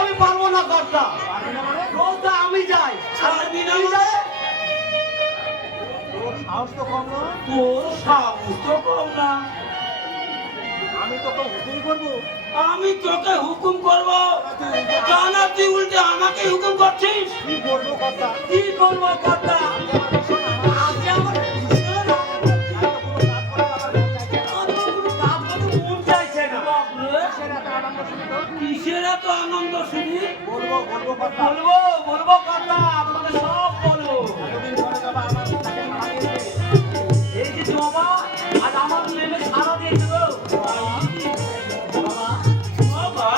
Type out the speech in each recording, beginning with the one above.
আমি পারবো না কর্তা, আমি যাই। সাহস তো কম না। তোর সাহস তো কম না। আমি তোকে হুকুম করবো। আমি তোকে হুকুম করবো জানা, তুই উল্টে আমাকে হুকুম করছিস। কি করবো কর্তা? কি করবো কর্তা? আজকে আমার কিসের এত আনন্দ শুনি? বলবো বলবো কর্তা। বলবো বলবো কর্তা, তোমাকে সব বলবো। এই যে জবা আর আমার মেয়ে সারা দিয়েছিল বাবা,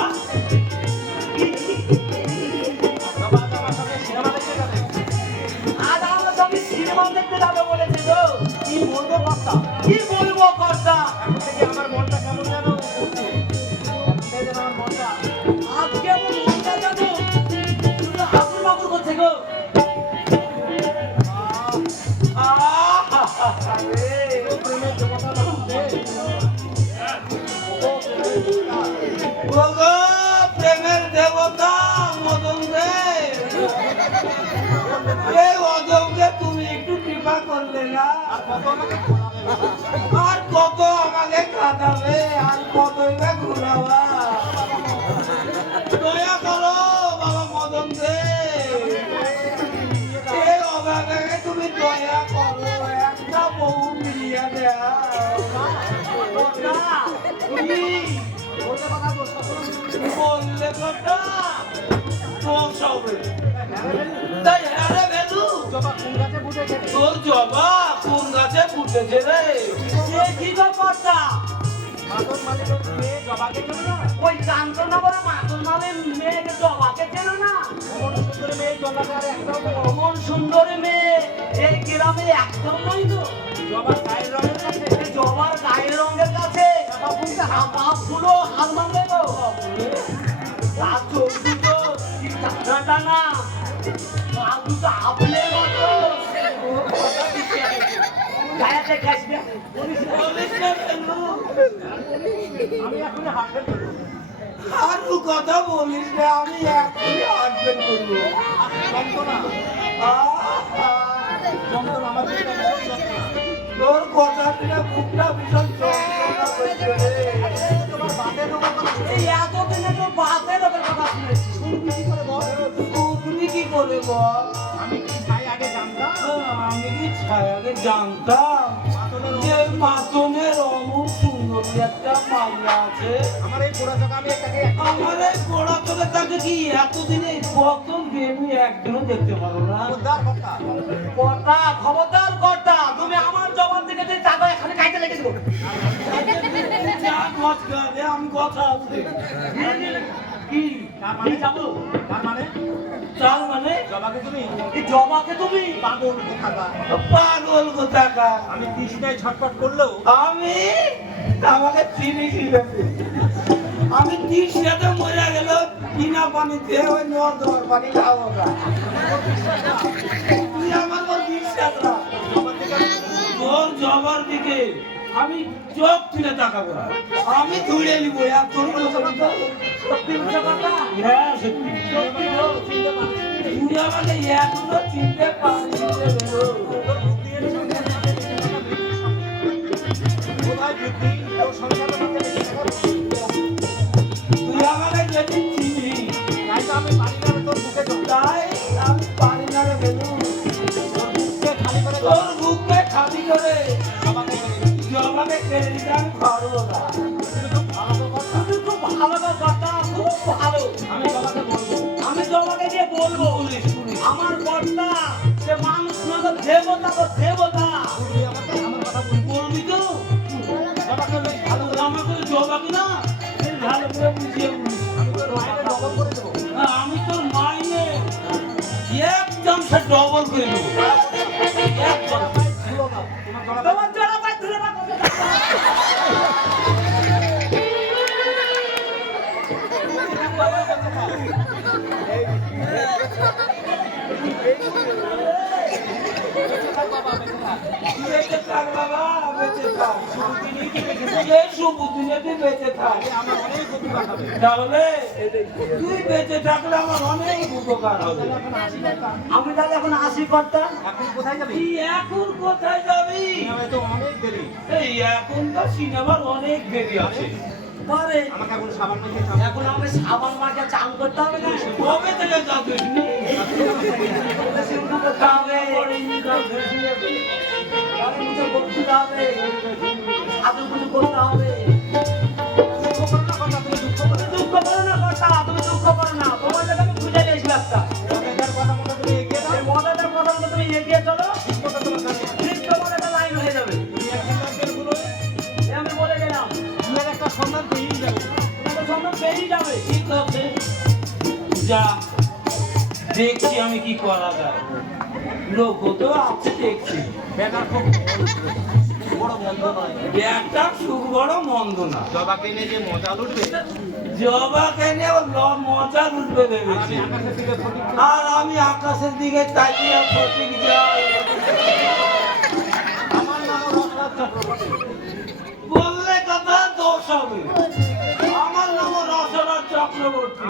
আজ আমার সঙ্গে সিনেমা দেখতে যাবে বলেছে গো। কি বলবো কর্তা? কি বলবো কর্তা? এখন থেকে আমার মনটা কেমন যেন আমার মনটা আজকে আমার মনটা যেন হাসুর মাকুর করছে গো। প্রেমের দেবতা লাগছে। ওগো প্রেমের দেবতা মদন দে, এই অদমকে তুমি একটু কৃপা করলে না। আর কত আমাকে কাঁদাবে, আর কতই বা ঘুরাবা। দয়া করো বাবা মদন দে, এই অভাবে তুমি দয়া করো, একটা বউ মিলিয়ে দেয়া। বললে কথা দোষ হবে। তাই হ্যাঁ রে ভেলু, জবা কোন গাছে ফুটেছে? তোর জবা কোন গাছে ফুটেছে রে? সে কি ব্যাপারটা? মাতন মালিকের মেয়ে জবাকে চেনো না? ওই কান্তনগরের মাতন মালের মেয়েকে জবাকে চেনো না? অমন সুন্দর মেয়ে জবাকে আর একটাও নেই। অমন সুন্দরী মেয়ে এই গ্রামে একদম নাই তো। জবার গায়ের রঙের কাছে এই জবার গায়ের রঙের কাছে চাপা ফুলো হাল মারবে গো। তার চোখ দুটো কি টানা না, আর দুটো আপেলের মতো। গায়েতে খাসবে বলিস না কেন? আমি এখন হাসবেন করবো। আর তুই কথা বলিস না, আমি এখনই হাসবেন করবো। যন্ত্রণা যন্ত্রণা আমার পেটটা ভীষণ যন্ত্রণা। তোর কথা শুনে বুকটা ভীষণ যন্ত্রণা করছে রে। তোমার বাপের রোগের কথা শুনে এই এতদিনে তোর বাপের ওদের কথা শুনেছি। শুনবি কি করে বল? তুমি কি করে বল? আমি কি ছাই আগে জানতাম? আমি কি ছায়াকে জানতাম মাতনের যে মাতনের অমন সুন্দরী একটা মাইয়া আছে। আমার এই পোড়া জায়গা আমি এটাকে আমার এই পড়া তোকে তাকে কি এতদিনে প্রথম বেবি একদিনও দেখতে পারো না? উদ্ধার কথা। কর্তা, খবরদার কর্তা, তুমি আমার জবান থেকে যে চাঁদা এখানে খাইতে লেগে দেবো। আমি কথা আছে কি কি যাবো তার মানে চাল মানে জবাকে তুমি এই জবাকে তুমি পাগল কোথাকা। পাগল কোথাকার। আমি তৃষ্ণায় ছটফট করলেও আমি আমাকে চিনিস না। আমি তৃষ্ণাতে মরে গেল কিনা পানি দিয়ে ওই নর্দমার পানি খাবো না। তুই আমার ওর বিশ্বাস রাখ। তোর জবার দিকে আমি চোখ তুলে তাকাবো না। আমি ধুয়ে নিব আর তোর মনে করো তো সত্যি মিথ্যা কথা? হ্যাঁ সত্যি। সত্যি গো, চিনতে পারছি। তুই আমাকে এখনো চিনতে পারছিস রে গো। কোথায় বৃদ্ধি তোর সংসারের মধ্যে বেশি থাকা। তুই আমাকে যেদিন চিনি তাই তো আমি পারি না তোর বুকে জল। তাই আমি পারি না রে বেলু। তোর বুককে খালি করে তোর বুককে খালি করে জবাকে করে দিচ্ছি। জবাকে কেড়ে দিতে আমি পারবো না। তুমি খুব ভালো কথা, খুব ভালো। আমি জবাকে বলবো আমি জবাকে দিয়ে বলবো আমার কর্তা সে মানুষ না তো দেবতা তো দেবতা। তুই আমাকে আমার কথা বলবি। বলবি তো জবাকে বেশ ভালো আমাকে জবাকে না বেশ ভালো করে বুঝিয়ে বলিস। আমি তোর মায়ের ডবল করে দেবো। আমি তোর মাইনে একদম সে ডবল করে দেবো একদম। ভুলো না, তোমার জবাকে তোমার জবাকে ধরে রাখো। বেঁচে থাক বাবা, বেঁচে থাক। এই শুভ দিনে তুই বেঁচে থাক। আমার অনেক উপকার হবে। তাহলে তুই বেঁচে থাকলে আমার অনেক উপকার হবে। এখন আসি একটা। আমি তাহলে এখন আসি কর্তা। এখন কোথায় যাবি? তুই এখন কোথায় যাবি? সিনেমায় তো অনেক দেরি। এই এখন তো সিনেমার অনেক দেরি আছে। পারে আমাকে এখন সাবান মেখে খাবো। এখন আমি সাবান মাকে চান করতে হবে না। কবে থেকে যাবে? সিন্ধু করতে হবে। তাহলে মুখে বলতে হবে। আদর পুজো করতে হবে। দুঃখ করো না কথা, তুমি দুঃখ করো না। দুঃখ করো না কর্তা, তুমি দুঃখ করো না। তোমার জায়গায় আমি খুঁজে নিয়েছি একটা। মজাদার কথা মতো তুমি এগিয়ে যাও। এই মজাদার কথা মতো তুমি এগিয়ে চলো। ঠিক কথা তোমার কাছে। ঠিক তোমার একটা লাইন হয়ে যাবে। তুমি একদিন রাজ্যের গুলোয় এ আমি বলে গেলাম। দুয়ের একটা সন্ধান পেয়েই যাবে। তোমাদের সামনে পেরিয়ে যাবে। ঠিক আছে। যা দেখছি আমি কি করা যায়। লোক তো আছে দেখছি। বেকার খুব বড় বন্ধ নয়। ব্যাগটা সুখ বড় মন্দ না। জবাকে নিয়ে যে মজা লুটবে জবাকে নিয়ে ওর মজা উঠবে আর ভেবেছি। আমি আকাশের দিকে ফটিক আর আমি আকাশের দিকে তাকিয়ে ফটিক যাই। আমার নাম রসরাজ চক্রবর্তী। বললে কথা দোষ হবে। আমার নাম রসরাজ চক্রবর্তী।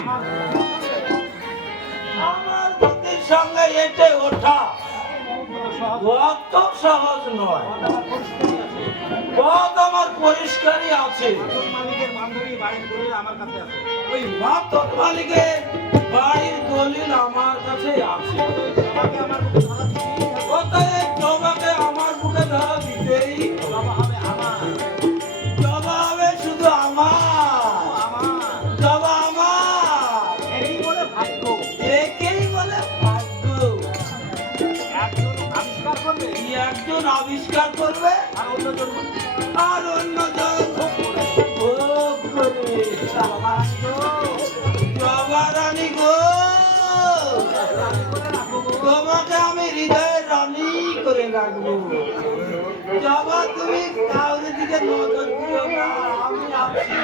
আমার গতির সঙ্গে এটে ওঠা অত সহজ নয়। পথ আমার পরিষ্কারই আছে। তোর মালিকের বান্ধবী বাড়ির দলিল আমার কাছে আছে। ওই মাতর মালিকের বাড়ির দলিল আমার কাছে আছে। জবাকে আমার বুকে ধরা দিতেই হবে। অতএব জবাকে আমার বুকে ধরা দিতেই জবা হবে আমার। জবা হবে শুধু আমার। আমার। জবা আমার। এই বলে ভাগ্য। একেই বলে ভাগ্য। একজন আবিষ্কার করবে এই একজন আবিষ্কার করবে আর অন্যজন আর অন্যজন ভোগ করবে। জবা রানী গো, তোমাকে আমি হৃদয়ের রানী করে রাখবো। জবা তুমি কাউরে দিকে নজর দিও না, আমি আছি।